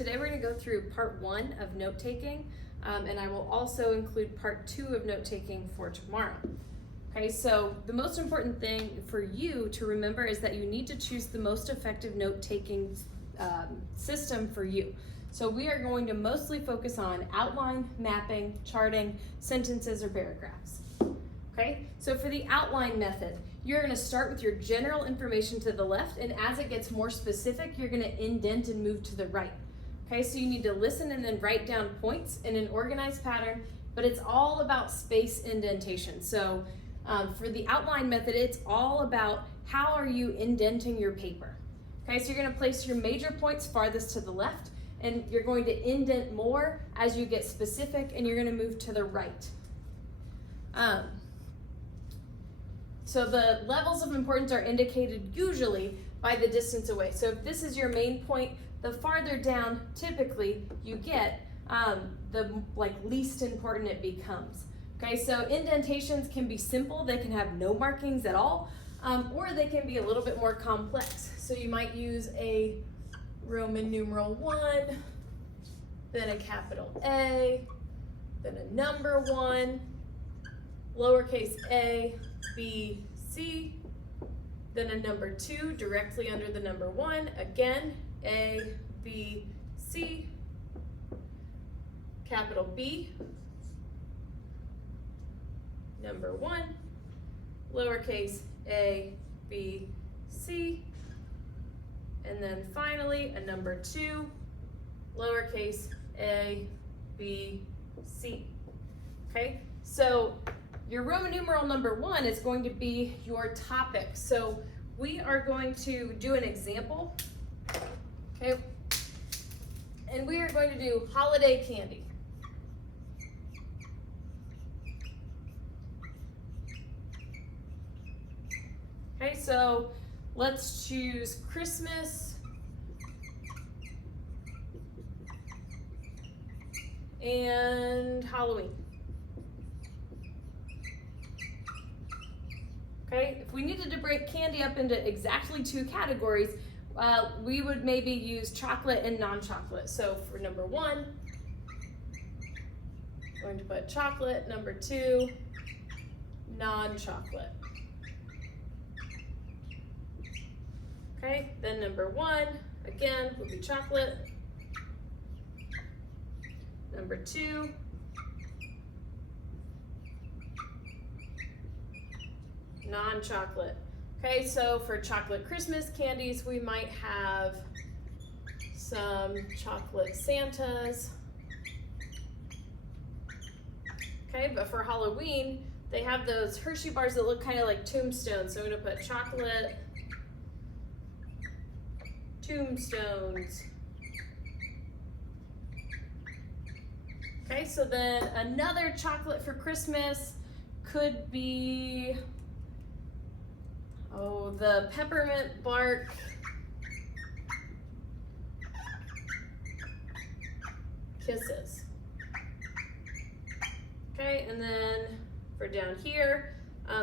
Today we're going to go through part 1 of note-taking, and I will also include part 2 of note-taking for tomorrow. Okay, so the most important thing for you to remember is that you need to choose the most effective note-taking system for you. So we are going to mostly focus on outline, mapping, charting, sentences, or paragraphs. Okay, so for the outline method, you're going to start with your general information to the left, and as it gets more specific, you're going to indent and move to the right. Okay, so you need to listen and then write down points in an organized pattern, but it's all about space indentation. So for the outline method, it's all about how are you indenting your paper. Okay, so you're going to place your major points farthest to the left, and you're going to indent more as you get specific, and you're going to move to the right. So the levels of importance are indicated usually by the distance away. So if this is your main point, the farther down typically you get, the least important it becomes. Okay, so indentations can be simple. They can have no markings at all, or they can be a little bit more complex. So you might use a Roman numeral 1, then a capital A, then a number 1, lowercase a, B, C, then a number 2 directly under the number 1, again, A, B, C, capital B, number 1, lowercase a, B, C, and then finally a number 2, lowercase a, B, C. Okay, so your Roman numeral number 1 is going to be your topic. So we are going to do an example, okay? And we are going to do holiday candy. Okay, so let's choose Christmas and Halloween. Okay, if we needed to break candy up into exactly 2 categories, we would maybe use chocolate and non-chocolate. So for number 1, I'm going to put chocolate, number 2, non-chocolate. Okay, then number 1, again, will be chocolate. Number 2, non-chocolate. Okay, so for chocolate Christmas candies, we might have some chocolate Santas. Okay, but for Halloween, they have those Hershey bars that look kind of like tombstones. So I'm going to put chocolate tombstones. Okay, so then another chocolate for Christmas could be, the peppermint bark kisses. Okay, and then for down here,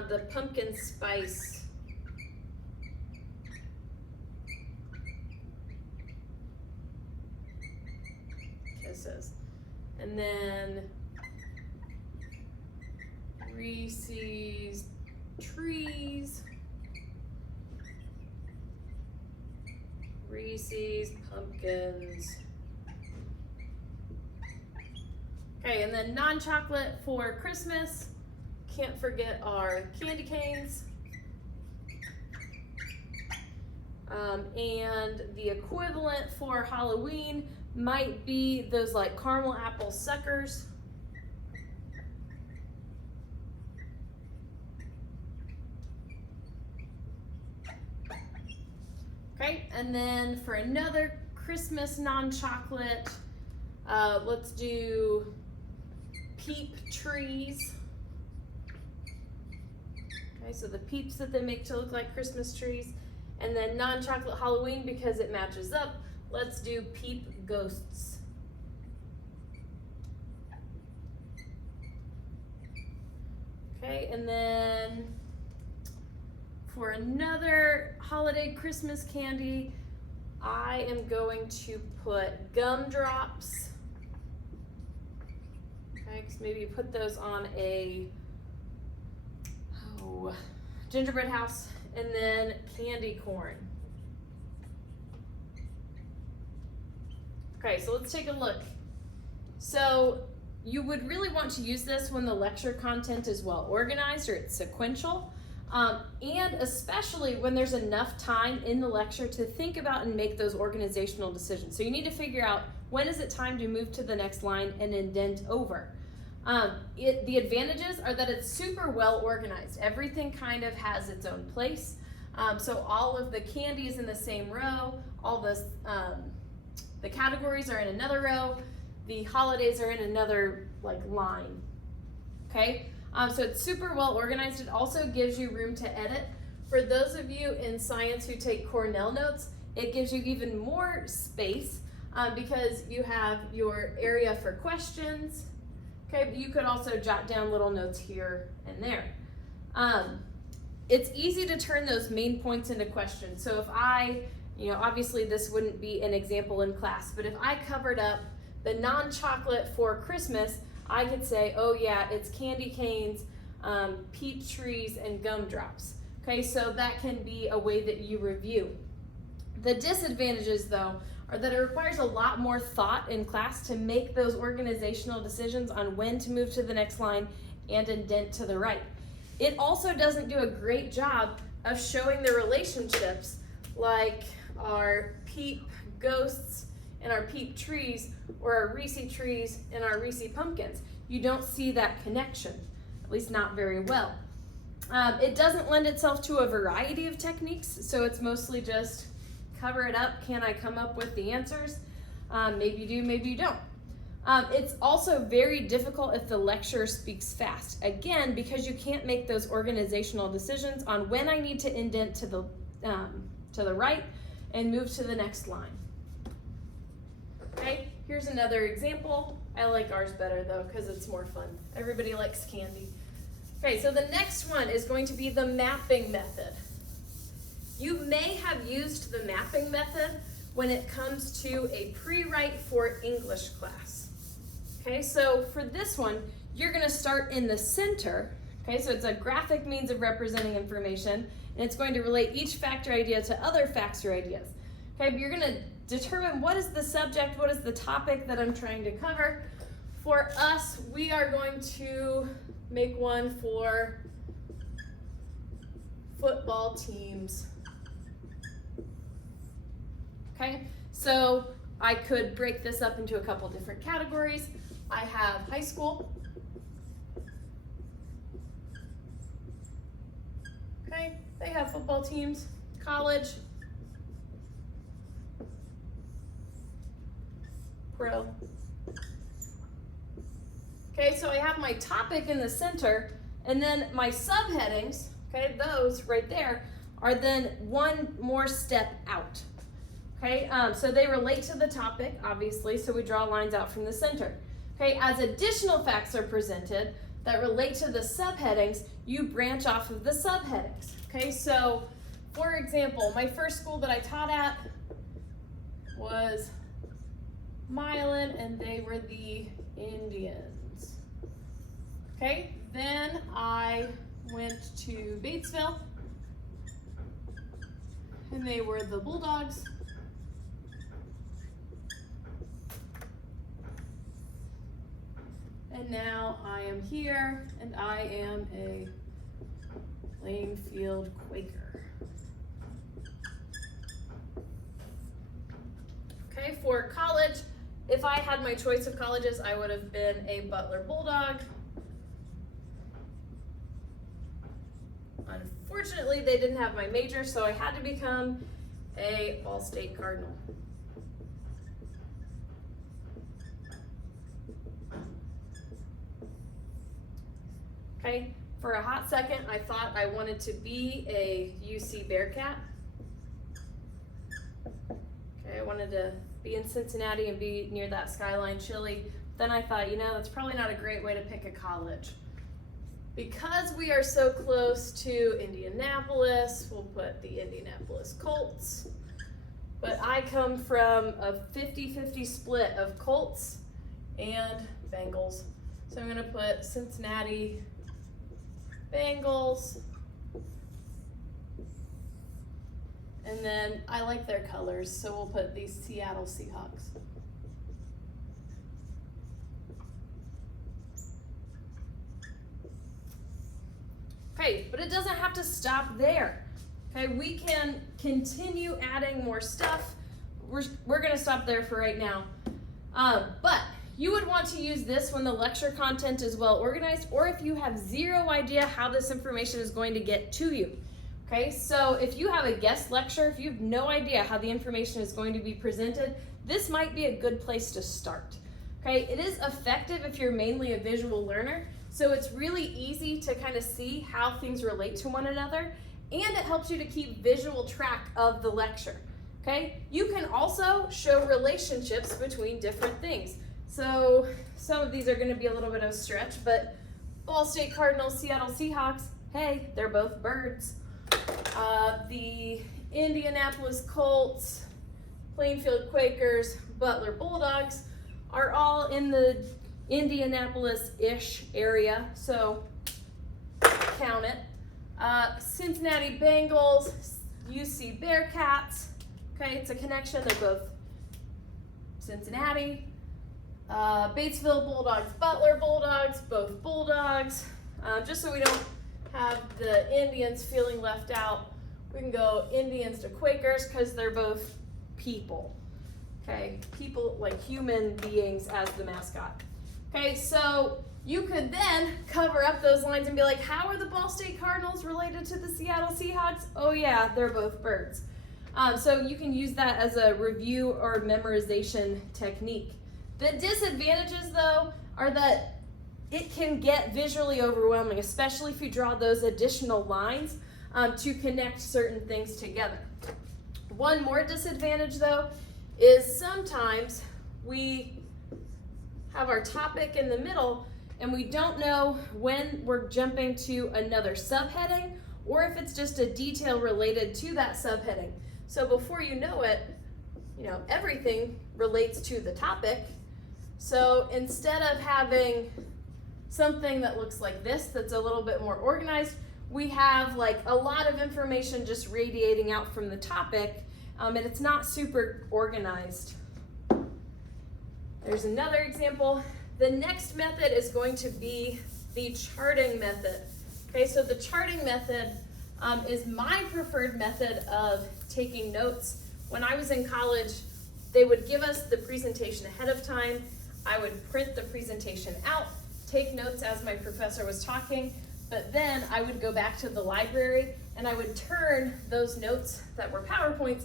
the pumpkin spice kisses. And then Reese's trees, Reese's pumpkins. Okay, and then non-chocolate for Christmas, can't forget our candy canes. And the equivalent for Halloween might be those like caramel apple suckers. Okay, and then for another Christmas non-chocolate, let's do peep trees. Okay, so the peeps that they make to look like Christmas trees. And then non-chocolate Halloween, because it matches up, let's do peep ghosts. Okay, and then for another holiday Christmas candy, I am going to put gumdrops. Okay, 'cause maybe you put those on a gingerbread house, and then candy corn. Okay, so let's take a look. So you would really want to use this when the lecture content is well organized or it's sequential, and especially when there's enough time in the lecture to think about and make those organizational decisions. So you need to figure out, when is it time to move to the next line and indent over? The advantages are that it's super well organized. Everything kind of has its own place. So all of the candy is in the same row, all the categories are in another row, the holidays are in another line. Okay, so it's super well organized. It also gives you room to edit. For those of you in science who take Cornell notes, it gives you even more space because you have your area for questions. Okay, but you could also jot down little notes here and there. It's easy to turn those main points into questions. So if obviously this wouldn't be an example in class, but if I covered up the non-chocolate for Christmas, I could say, oh yeah, it's candy canes, peach trees, and gumdrops. Okay, so that can be a way that you review. The disadvantages, though, are that it requires a lot more thought in class to make those organizational decisions on when to move to the next line and indent to the right. It also doesn't do a great job of showing the relationships, like our peep ghosts and our peep trees, or our Reese trees and our Reese pumpkins. You don't see that connection, at least not very well. It doesn't lend itself to a variety of techniques, so it's mostly just cover it up. Can I come up with the answers? Maybe you do, maybe you don't. It's also very difficult if the lecturer speaks fast. Again, because you can't make those organizational decisions on when I need to indent to the right and move to the next line. Okay, here's another example. I like ours better though because it's more fun. Everybody likes candy. Okay, so the next one is going to be the mapping method. You may have used the mapping method when it comes to a pre-write for English class. Okay, so for this one, you're gonna start in the center. Okay, so it's a graphic means of representing information, and it's going to relate each fact or idea to other facts or ideas. Okay, but you're gonna determine what is the subject, what is the topic that I'm trying to cover. For us, we are going to make one for football teams. Okay, so I could break this up into a couple different categories. I have high school. Okay, they have football teams. College. Pro. Okay, so I have my topic in the center, and then my subheadings, okay, those right there, are then one more step out. Okay, so they relate to the topic, obviously, so we draw lines out from the center. Okay, as additional facts are presented that relate to the subheadings, you branch off of the subheadings. Okay, so for example, my first school that I taught at was Milan, and they were the Indians. Okay, then I went to Batesville, and they were the Bulldogs. And now I am here, and I am a Plainfield Quaker. Okay, for college, if I had my choice of colleges, I would have been a Butler Bulldog. Unfortunately, they didn't have my major, so I had to become a Ball State Cardinal. Okay, for a hot second, I thought I wanted to be a UC Bearcat. Okay, I wanted to be in Cincinnati and be near that Skyline Chili. Then I thought, that's probably not a great way to pick a college. Because we are so close to Indianapolis, we'll put the Indianapolis Colts. but I come from a 50-50 split of Colts and Bengals. So I'm gonna put Cincinnati Bengals. And then I like their colors, so we'll put these Seattle Seahawks. Okay, but it doesn't have to stop there. Okay, we can continue adding more stuff. We're gonna stop there for right now. But you would want to use this when the lecture content is well organized, or if you have zero idea how this information is going to get to you. Okay, so if you have a guest lecture, if you have no idea how the information is going to be presented, this might be a good place to start. Okay, it is effective if you're mainly a visual learner, so it's really easy to kind of see how things relate to one another, and it helps you to keep visual track of the lecture. Okay, you can also show relationships between different things. So some of these are going to be a little bit of a stretch, but Ball State Cardinals, Seattle Seahawks, hey, they're both birds. The Indianapolis Colts, Plainfield Quakers, Butler Bulldogs are all in the Indianapolis-ish area, so count it. Cincinnati Bengals, UC Bearcats, okay, it's a connection, they're both Cincinnati. Batesville Bulldogs, Butler Bulldogs, both Bulldogs. Just so we don't have the Indians feeling left out, we can go Indians to Quakers because they're both people. Okay, people like human beings as the mascot. Okay, so you could then cover up those lines and be like, how are the Ball State Cardinals related to the Seattle Seahawks? Oh yeah, they're both birds. So you can use that as a review or memorization technique. The disadvantages though are that it can get visually overwhelming, especially if you draw those additional lines to connect certain things together. One more disadvantage though is sometimes we have our topic in the middle and we don't know when we're jumping to another subheading or if it's just a detail related to that subheading. So before you know it, everything relates to the topic. So instead of having something that looks like this that's a little bit more organized, we have like a lot of information just radiating out from the topic, and it's not super organized. There's another example. The next method is going to be the charting method. Okay, so the charting method is my preferred method of taking notes. When I was in college, they would give us the presentation ahead of time. I would print the presentation out, take notes as my professor was talking, but then I would go back to the library and I would turn those notes that were PowerPoints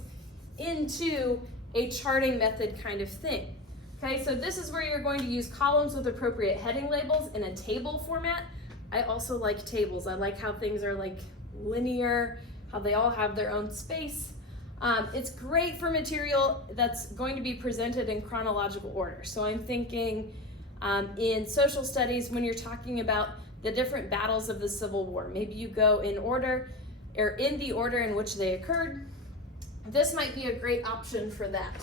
into a charting method kind of thing. Okay, so this is where you're going to use columns with appropriate heading labels in a table format. I also like tables. I like how things are like linear, how they all have their own space. It's great for material that's going to be presented in chronological order. So I'm thinking in social studies, when you're talking about the different battles of the Civil War, maybe you go in order or in the order in which they occurred. This might be a great option for that,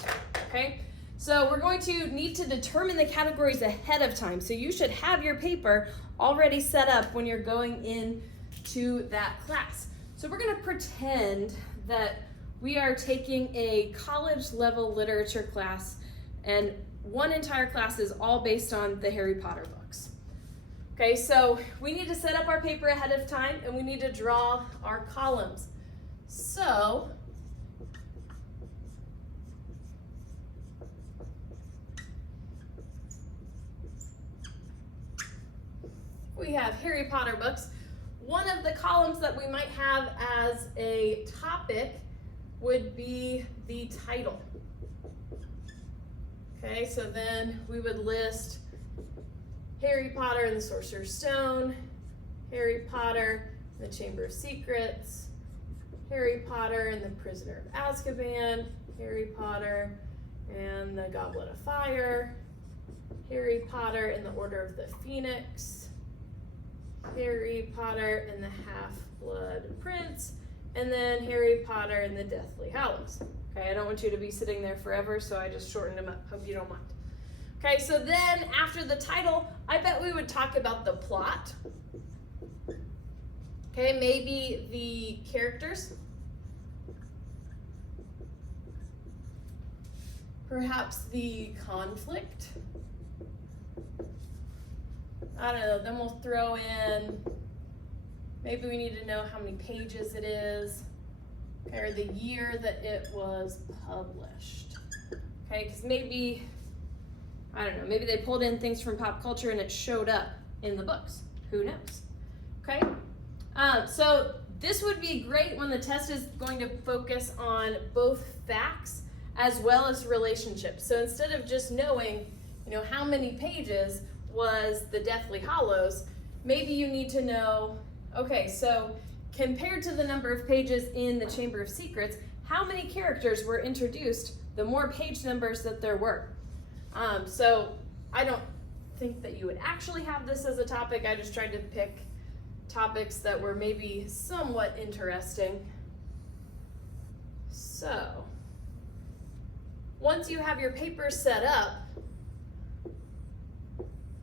okay? So we're going to need to determine the categories ahead of time. So you should have your paper already set up when you're going into that class. So we're gonna pretend that we are taking a college level literature class and one entire class is all based on the Harry Potter books. Okay, so we need to set up our paper ahead of time and we need to draw our columns. So we have Harry Potter books. One of the columns that we might have as a topic would be the title. Okay, so then we would list Harry Potter and the Sorcerer's Stone, Harry Potter and the Chamber of Secrets, Harry Potter and the Prisoner of Azkaban, Harry Potter and the Goblet of Fire, Harry Potter and the Order of the Phoenix, Harry Potter and the Half-Blood Prince, and then Harry Potter and the Deathly Hallows. Okay, I don't want you to be sitting there forever, so I just shortened them up. Hope you don't mind. Okay, so then after the title, I bet we would talk about the plot. Okay, maybe the characters. Perhaps the conflict. I don't know, then we'll throw in, maybe we need to know how many pages it is, okay, or the year that it was published. Okay, because maybe, I don't know, maybe they pulled in things from pop culture and it showed up in the books. Who knows? Okay, so this would be great when the test is going to focus on both facts as well as relationships. So instead of just knowing, how many pages was the Deathly Hallows, maybe you need to know, okay, so compared to the number of pages in the Chamber of Secrets, how many characters were introduced, the more page numbers that there were. So I don't think that you would actually have this as a topic. I just tried to pick topics that were maybe somewhat interesting. So once you have your paper set up,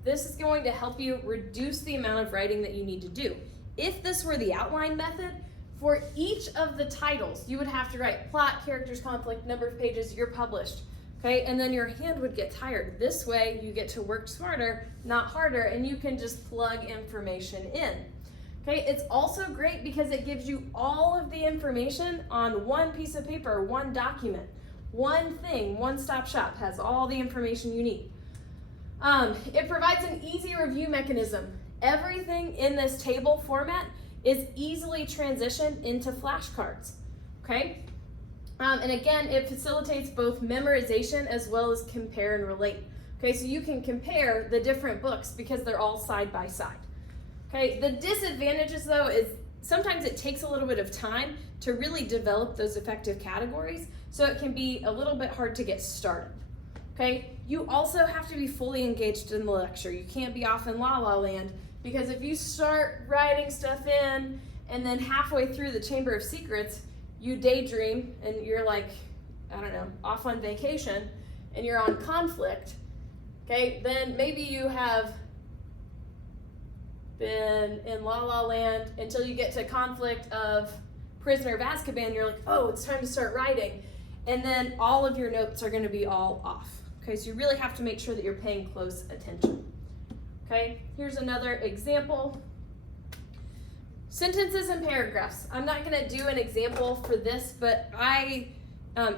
this is going to help you reduce the amount of writing that you need to do. If this were the outline method, for each of the titles, you would have to write plot, characters, conflict, number of pages, you're published, okay? And then your hand would get tired. This way, you get to work smarter, not harder, and you can just plug information in, okay? It's also great because it gives you all of the information on one piece of paper, one document, one thing, one-stop shop, has all the information you need. It provides an easy review mechanism. Everything in this table format is easily transitioned into flashcards, okay? And again, it facilitates both memorization as well as compare and relate. Okay, so you can compare the different books because they're all side by side. Okay, the disadvantages though is sometimes it takes a little bit of time to really develop those effective categories, so it can be a little bit hard to get started. Okay, you also have to be fully engaged in the lecture. You can't be off in la la land, because if you start writing stuff in and then halfway through the Chamber of Secrets, you daydream and you're like, I don't know, off on vacation and you're on conflict, okay, then maybe you have been in la la land until you get to conflict of Prisoner of Azkaban. You're like, oh, it's time to start writing. And then all of your notes are going to be all off. Okay, so you really have to make sure that you're paying close attention. Okay, here's another example. Sentences and paragraphs. I'm not going to do an example for this, but I,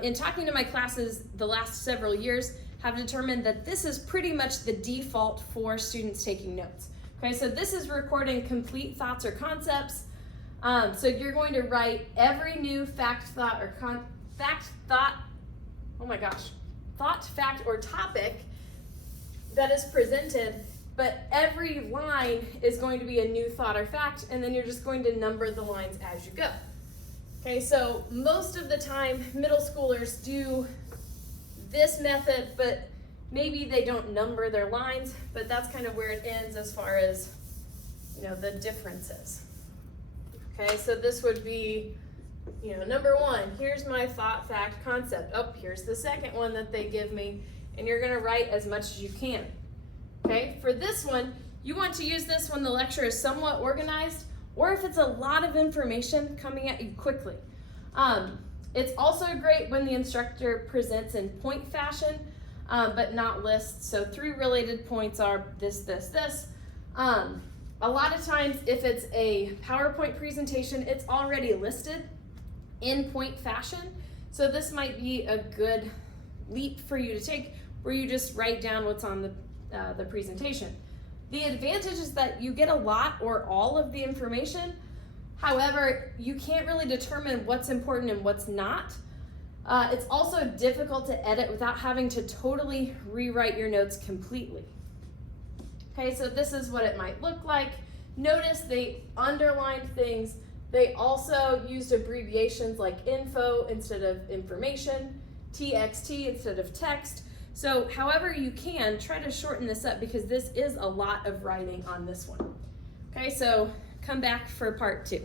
in talking to my classes the last several years, have determined that this is pretty much the default for students taking notes. Okay, so this is recording complete thoughts or concepts. So you're going to write every new fact, thought, or thought, fact, or topic that is presented, but every line is going to be a new thought or fact, and then you're just going to number the lines as you go. Okay, so most of the time, middle schoolers do this method, but maybe they don't number their lines, but that's kind of where it ends as far as, the differences. Okay, so this would be, number one, here's my thought, fact, concept. Oh, here's the second one that they give me, and you're gonna write as much as you can. Okay, for this one, you want to use this when the lecture is somewhat organized, or if it's a lot of information coming at you quickly. It's also great when the instructor presents in point fashion, but not lists. So 3 related points are this, this, this. A lot of times, if it's a PowerPoint presentation, it's already listed in point fashion. So this might be a good leap for you to take, where you just write down what's on the presentation. The advantage is that you get a lot or all of the information. However, you can't really determine what's important and what's not. It's also difficult to edit without having to totally rewrite your notes completely. Okay, so this is what it might look like. Notice they underlined things. They also used abbreviations like info instead of information, TXT instead of text. So however you can, try to shorten this up because this is a lot of writing on this one. Okay, so come back for part 2.